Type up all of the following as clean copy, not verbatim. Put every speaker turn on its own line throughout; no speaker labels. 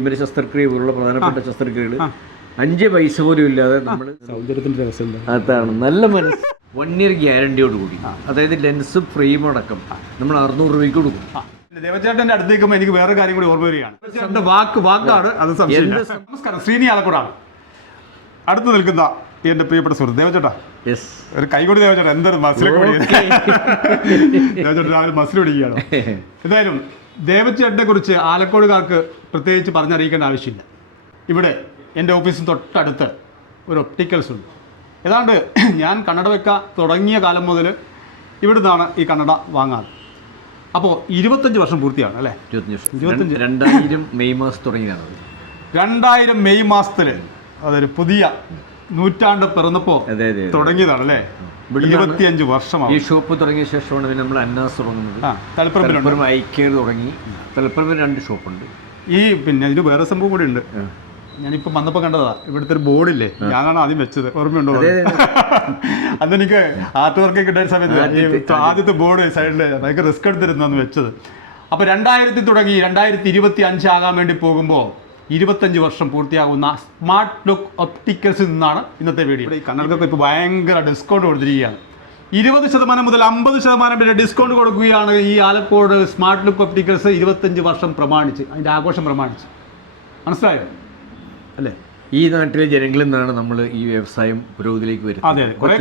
തിമിര ശസ്ത്രക്രിയ പോലുള്ള പ്രധാനപ്പെട്ട ശസ്ത്രക്രിയകൾ 5 പൈസ പോലും ഇല്ലാതെ നമ്മൾ
സൗന്ദര്യത്തിന്റെ രഹസ്യം
അതാണ് നല്ല മനസ്സ് 1 ഇയർ ഗ്യാരണ്ടിയോട് കൂടി, അതായത് ലെൻസ് ഫ്രെയിം അടക്കം നമ്മൾ 600 രൂപയ്ക്ക് കൊടുക്കും.
ദേവചേട്ടന്റെ അടുത്തേക്ക് എനിക്ക് വേറെ കാര്യം കൂടി ഓർമ്മ വരികയാണ്. വാക്കാണ് അത്. നമസ്കാരം, ശ്രീനി ആലക്കോടാണ് അടുത്ത് നിൽക്കുന്ന എന്റെ പ്രിയപ്പെട്ട സുഹൃത്ത് ദേവചേട്ടാ. ഒരു കൈകൊടി ദേവചേട്ടാ, എന്തൊരു മസിലൊക്കെ ദേവചേട്ടൻ രാവിലെ മസിൽ പിടിക്കുകയാണ്. എന്തായാലും ദേവചേട്ടനെ കുറിച്ച് ആലക്കോടുകാർക്ക് പ്രത്യേകിച്ച് പറഞ്ഞറിയിക്കേണ്ട ആവശ്യമില്ല. ഇവിടെ എൻ്റെ ഓഫീസിന് തൊട്ടടുത്ത് ഒരു ഒപ്റ്റിക്കൽസ് ഉണ്ട്. ഏതാണ്ട് ഞാൻ കണ്ണട വെക്കാൻ തുടങ്ങിയ കാലം മുതൽ ഇവിടെ നിന്നാണ് ഈ കണ്ണട വാങ്ങാറ്. അപ്പോൾ 25 വർഷം പൂർത്തിയാണ് അല്ലേ?
2000 മെയ് മാസം തുടങ്ങിയതാണ്.
2000 മെയ് മാസത്തിൽ അതൊരു പുതിയ നൂറ്റാണ്ട് പിറന്നപ്പോൾ തുടങ്ങിയതാണ് അല്ലേ? 25 വർഷമാണ്.
ഈ ഷോപ്പ് തുടങ്ങിയ ശേഷമാണ് നമ്മൾ അന്നാസ് തുടങ്ങുന്നത്. തളിപ്പറമ്പിൽ ഐക്യർ തുടങ്ങി. തളിപ്പറമ്പിൽ 2 ഷോപ്പുണ്ട്.
ഈ പിന്നെ ഇതിന് വേറെ സംഭവം കൂടി ഉണ്ട്. ഞാനിപ്പോൾ വന്നപ്പോൾ കണ്ടതാ, ഇവിടുത്തെ ഒരു ബോർഡില്ലേ, ഞാനാണ് ആദ്യം വെച്ചത്, ഓർമ്മയുണ്ടോ? അന്നെനിക്ക് ആർട്ട് വർക്ക് കിട്ടിയ സമയത്ത് ആദ്യത്തെ ബോർഡ് സൈഡിൽ ഭയങ്കര റിസ്ക് എടുത്തിരുന്നു വെച്ചത്. അപ്പോൾ 2000 തുടങ്ങി 2025 ആകാൻ വേണ്ടി പോകുമ്പോൾ 25 വർഷം പൂർത്തിയാകുന്ന സ്മാർട്ട് ലുക്ക് ഒപ്റ്റിക്കൽസിൽ നിന്നാണ് ഇന്നത്തെ വീഡിയോ. ഈ കണ്ണടക്കൊക്കെ ഇപ്പോൾ ഭയങ്കര ഡിസ്കൗണ്ട് കൊടുത്തിരിക്കുകയാണ്. 20% മുതൽ 50% വരെ ഡിസ്കൗണ്ട് കൊടുക്കുകയാണ് ഈ ആലക്കോട് സ്മാർട്ട് ലുക്ക് ഒപ്റ്റിക്കൽസ്. 25 വർഷം പ്രമാണിച്ച്, അതിൻ്റെ ആഘോഷം പ്രമാണിച്ച്. മനസ്സിലായോ അല്ലേ?
ഈ നാട്ടിലെ ജനങ്ങളിൽ നിന്നാണ് നമ്മൾ ഈ വ്യവസായം പുരോഗതിയിലേക്ക് വരുന്നത്.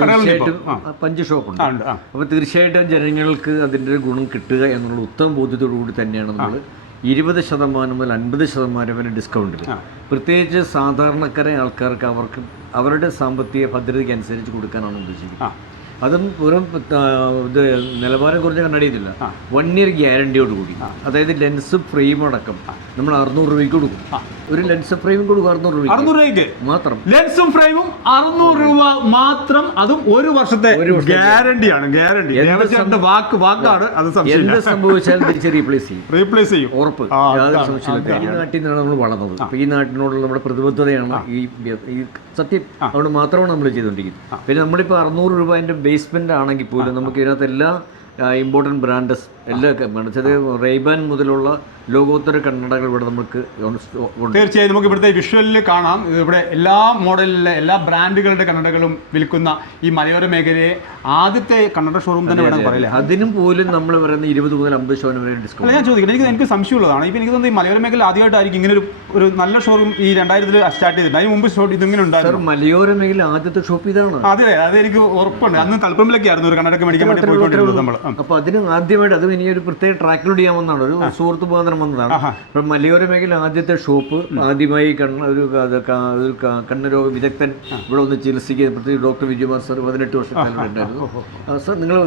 5 ഷോപ്പുണ്ട്. അപ്പോൾ തീർച്ചയായിട്ടും ജനങ്ങൾക്ക് അതിൻ്റെ ഒരു ഗുണം കിട്ടുക എന്നുള്ള ഉത്തമ ബോധ്യത്തോടു കൂടി തന്നെയാണ് നമ്മൾ 20% മുതൽ 50% വരെ ഡിസ്കൗണ്ടിൽ, പ്രത്യേകിച്ച് സാധാരണക്കാരായ ആൾക്കാർക്ക് അവർക്ക് അവരുടെ സാമ്പത്തിക ഭദ്രതയ്ക്ക് അനുസരിച്ച് കൊടുക്കാനാണ് ഉദ്ദേശിക്കുന്നത്. അതും വെറും ഇത് നിലവാരം കുറഞ്ഞ കണ്ണടിയുന്നില്ല, 1 ഇയർ ഗ്യാരണ്ടിയോട് കൂടി, അതായത് ലെൻസ് ഫ്രെയിം അടക്കം നമ്മൾ 600 രൂപയ്ക്ക് കൊടുക്കും. ഒരു ലെൻസ് ഫ്രെയിം കൊടുക്കും 600 രൂപയ്ക്ക് മാത്രം.
ലെൻസും ഫ്രെയിം 600 രൂപ മാത്രം, അതും 1 വർഷത്തെ ഗ്യാരണ്ടിയാണ്. ഗ്യാരണ്ടി വാക്കാണ് അത്.
എന്ത് സംഭവിച്ചാലും തിരിച്ച് റീപ്ലേസ് ചെയ്യും, ഉറപ്പ്. യാതൊരു സംശയമില്ല. ഈ നാട്ടിൽ നിന്നാണ് നമ്മൾ വളർന്നത്. അപ്പോൾ ഈ നാട്ടിനോടുള്ള നമ്മുടെ പ്രതിബദ്ധതയാണ് ഈ സത്യം. അതുകൊണ്ട് മാത്രമാണ് നമ്മൾ ചെയ്തുകൊണ്ടിരിക്കുന്നത്. പിന്നെ നമ്മളിപ്പോൾ 600 രൂപേൻ്റെ ബേസ്മെൻ്റ് ആണെങ്കിൽ പോലും നമുക്ക് ഇതിനകത്ത് എല്ലാ ഇമ്പോർട്ടൻറ്റ് ബ്രാൻഡസ് എല്ലാം റെയ്ബാൻ മുതലുള്ള ലോകോത്തര കണ്ണടകൾ ഇവിടെ നമുക്ക്
തീർച്ചയായും നമുക്ക് ഇവിടുത്തെ വിഷ്വലിൽ കാണാം. ഇവിടെ എല്ലാ മോഡലിലെ എല്ലാ ബ്രാൻഡുകളുടെ കണ്ണടകളും വിൽക്കുന്ന ഈ മലയോര മേഖലയെ ആദ്യത്തെ കണ്ണട ഷോറൂം തന്നെ വേണം പറയില്ലേ?
അതിനും പോലും നമ്മൾ പറയുന്ന 20 മുതൽ 50% വരെ ഡിസ്കൗണ്ട്.
ഞാൻ ചോദിക്കുന്നത്, എനിക്ക് സംശയമുള്ളതാണ്. ഇപ്പോൾ എനിക്ക് തോന്നുന്നത് ഈ മലയോര മേഖല ആദ്യമായിട്ടായിരിക്കും ഇങ്ങനെ ഒരു നല്ല ഷോറൂം ഈ 2000 സ്റ്റാർട്ട് ചെയ്തിട്ടുണ്ട്. അതിന് മുമ്പ് ഷോപ്പ് ഇതിങ്ങനെ ഉണ്ടായിരുന്നു.
മലയോര മേഖല ആദ്യത്തെ ഷോപ്പ് ഇതാണ്.
അതെ, എനിക്ക് ഉറപ്പുണ്ട്. അന്ന് തളിപ്പറമ്പിലൊക്കെ ആയിരുന്നു ഒരു കണ്ണടക്ക് മേടിക്കാൻ വേണ്ടി പോയിക്കൊണ്ടിരുന്നത് നമ്മൾ.
അപ്പോൾ അതിന് ആദ്യമായിട്ട് അതും ഇനി ഒരു പ്രത്യേക ട്രാക്കിലൂടെ ചെയ്യാമെന്നാണ് ഒരു സുഹൃത്ത് മുഖാന്തരം വന്നതാണ്. അപ്പം മലയോര മേഖല ആദ്യത്തെ ഷോപ്പ് ആദ്യമായി കണ്ണരോഗ വിദഗ്ധൻ ഇവിടെ ഒന്ന് ചികിത്സിക്കുക, പ്രത്യേകിച്ച് ഡോക്ടർ വിജയകുമാർ സാർ 18 വർഷക്കാലം ഉണ്ടായിരുന്നു. സാർ നിങ്ങൾ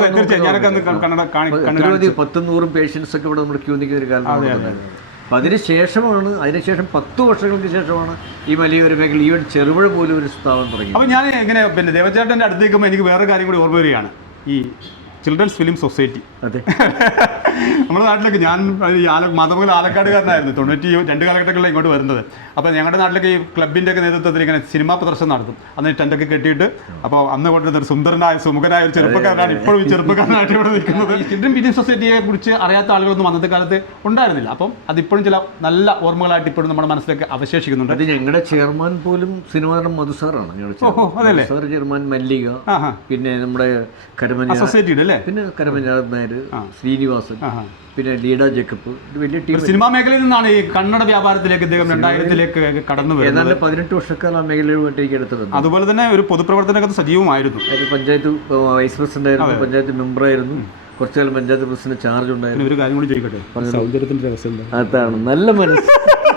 നിരവധി 100 പേഷ്യൻസ് ഒക്കെ ഇവിടെ നമ്മൾ ക്യൂ നിൽക്കുന്ന ഒരു കാലം ഉണ്ടായിരുന്നു. അപ്പം അതിനുശേഷം 10 വർഷങ്ങൾക്ക് ശേഷമാണ് ഈ മലയോര മേഖല ഈവൻ ചെറുപുഴ പോലും ഒരു സ്ഥാപനം തുടങ്ങി.
അപ്പോൾ ഞാൻ ഇങ്ങനെ പിന്നെ ദേവചേട്ടൻ്റെ അടുത്തേക്ക് എനിക്ക് വേറെ കാര്യം കൂടി ഓർമ്മ വരികയാണ്. ഈ ചിൽഡ്രൻസ് ഫിലിം സൊസൈറ്റി.
അതെ,
നമ്മുടെ നാട്ടിലൊക്കെ ഞാൻ മാതമംഗലം ആലക്കാടുകാരനായിരുന്നു. 92 കാലഘട്ടങ്ങളിൽ ഇങ്ങോട്ട് വരുന്നത്. അപ്പോൾ ഞങ്ങളുടെ നാട്ടിലൊക്കെ ഈ ക്ലബിൻ്റെ ഒക്കെ നേതൃത്വത്തിൽ ഇങ്ങനെ സിനിമാ പ്രദർശനം നടത്തും. അന്ന് ടെൻ്റൊക്കെ കെട്ടിയിട്ട്. അപ്പോൾ അന്ന് കൊണ്ടുവന്ന ഒരു സുമുഖനായ ഒരു ചെറുപ്പക്കാരനാണ് ഇപ്പോഴും ഈ ചെറുപ്പക്കാരനായിട്ട് ഇവിടെ നിൽക്കുന്നത്. ഈ ചിൽഡ്രൻ ഫിലിം സൊസൈറ്റിയെ കുറിച്ച് അറിയാത്ത ആളുകളൊന്നും അന്നത്തെ കാലത്ത് ഉണ്ടായിരുന്നില്ല. അപ്പം അതിപ്പോഴും ചില നല്ല ഓർമ്മകളായിട്ട് ഇപ്പോഴും നമ്മുടെ മനസ്സിലേക്ക് അവശേഷിക്കുന്നുണ്ട്.
അത് ഞങ്ങളുടെ ചെയർമാൻ പോലും സിനിമാ നടൻ മധുസാറാണ്. ചെയർമാൻ മല്ലിക, പിന്നെ നമ്മുടെ കരമന സൊസൈറ്റിയുടെ പിന്നെ കരമനാഥ് നായർ, ശ്രീനിവാസൻ, പിന്നെ ലീഡ ജേക്കബ്, വലിയ ടീം.
സിനിമാ മേഖലയിൽ നിന്നാണ് ഈ കന്നഡ വ്യാപാരത്തിലേക്ക് ഇദ്ദേഹം 2000-ലേക്ക് കടന്നു വരുന്നത്.
18 വർഷക്കാലം ആ മേഖലയിലേക്ക് എടുത്തത്.
അതുപോലെ തന്നെ ഒരു പൊതുപ്രവർത്തനകത്ത് സജീവമായിരുന്നു.
പഞ്ചായത്ത് വൈസ് പ്രസിഡന്റ് ആയിരുന്നു, പഞ്ചായത്ത് മെമ്പറായിരുന്നു, കുറച്ചു കാലം പഞ്ചായത്ത് പ്രസിഡന്റ് ചാർജ് ഉണ്ടായിരുന്നു.
ഒരു കാര്യം കൂടി ചോദിക്കട്ടെ, സൗന്ദര്യത്തിന്റെ രഹസ്യം
അതാണ്. നല്ല മനസ്സ്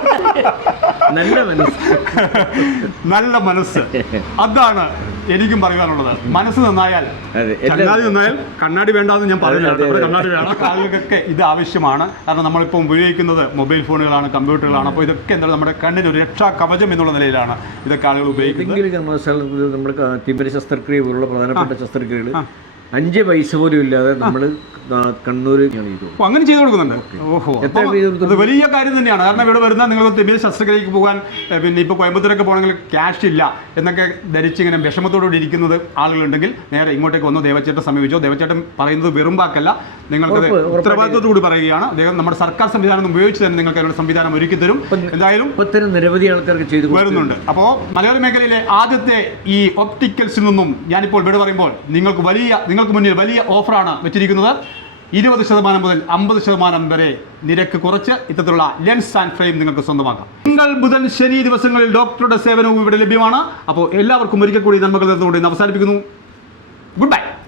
അതാണ് എനിക്കും പറയാനുള്ളത്. മനസ്സ് നന്നായാൽ കണ്ണാടി വേണ്ടെന്ന് ഞാൻ പറഞ്ഞില്ല. കണ്ണാടി വേണം. ആളുകൾക്കൊക്കെ ഇത് ആവശ്യമാണ്. കാരണം നമ്മളിപ്പോൾ ഉപയോഗിക്കുന്നത് മൊബൈൽ ഫോണുകളാണ്, കമ്പ്യൂട്ടറുകളാണ്. അപ്പോൾ ഇതൊക്കെ എന്താണ് നമ്മുടെ കണ്ണിന് ഒരു രക്ഷാ കവചം എന്നുള്ള നിലയിലാണ് ഇതൊക്കെ ആളുകൾ ഉപയോഗിക്കുന്നത്.
നമ്മുടെ തിമിര ശസ്ത്രക്രിയ പോലുള്ള പ്രധാനപ്പെട്ട ശസ്ത്രക്രിയകൾ 5 പൈസ പോലും ഇല്ലാതെ നമ്മൾ കണ്ണൂർ
അങ്ങനെ ചെയ്തു കൊടുക്കുന്നുണ്ട്. ഓഹോ, അത് വലിയ കാര്യം തന്നെയാണ്. കാരണം ഇവിടെ വരുന്ന നിങ്ങൾക്ക് തിമിര ശസ്ത്രക്രിയക്ക് പോകാൻ പിന്നെ ഇപ്പോൾ കോയമ്പത്തൂരൊക്കെ പോകണമെങ്കിൽ ക്യാഷ് ഇല്ല എന്നൊക്കെ ധരിച്ചിങ്ങനെ വിഷമത്തോടുകൂടി ഇരിക്കുന്നത് ആളുകളുണ്ടെങ്കിൽ നേരെ ഇങ്ങോട്ടേക്ക് വന്നു ദേവച്ചേട്ടൻ സമീപിച്ചോ. ദേവച്ചേട്ടൻ പറയുന്നത് വെറും വാക്കല്ല, നിങ്ങൾക്കത് ഉത്തരവാദിത്വത്തോടുകൂടി പറയുകയാണ്. അദ്ദേഹം നമ്മുടെ സർക്കാർ സംവിധാനം ഉപയോഗിച്ച് തന്നെ നിങ്ങൾക്ക് അതിനുള്ള സംവിധാനം ഒരുക്കി തരും. എന്തായാലും
നിരവധി ആൾക്കാർക്ക് ചെയ്തു
വരുന്നുണ്ട്. അപ്പോൾ മലയോര മേഖലയിലെ ആദ്യത്തെ ഈ ഒപ്റ്റിക്കൽസിൽ നിന്നും ഞാനിപ്പോൾ ഇവിടെ പറയുമ്പോൾ നിങ്ങൾക്ക് മുന്നിൽ വലിയ ഓഫറാണ് വെച്ചിരിക്കുന്നത്. 20% മുതൽ 50% വരെ നിരക്ക് കുറച്ച് ഇത്തരത്തിലുള്ള ലെൻസ് ആൻഡ് ഫ്രെയിം നിങ്ങൾക്ക് സ്വന്തമാക്കാം. തിങ്കൾ ബുധൻ ശനി ദിവസങ്ങളിൽ ഡോക്ടറുടെ സേവനവും ഇവിടെ ലഭ്യമാണ്. അപ്പോൾ എല്ലാവർക്കും ഒരിക്കൽ കൂടി നന്മകൾ നേർന്നുകൊണ്ട് അവസാനിപ്പിക്കുന്നു. Good by.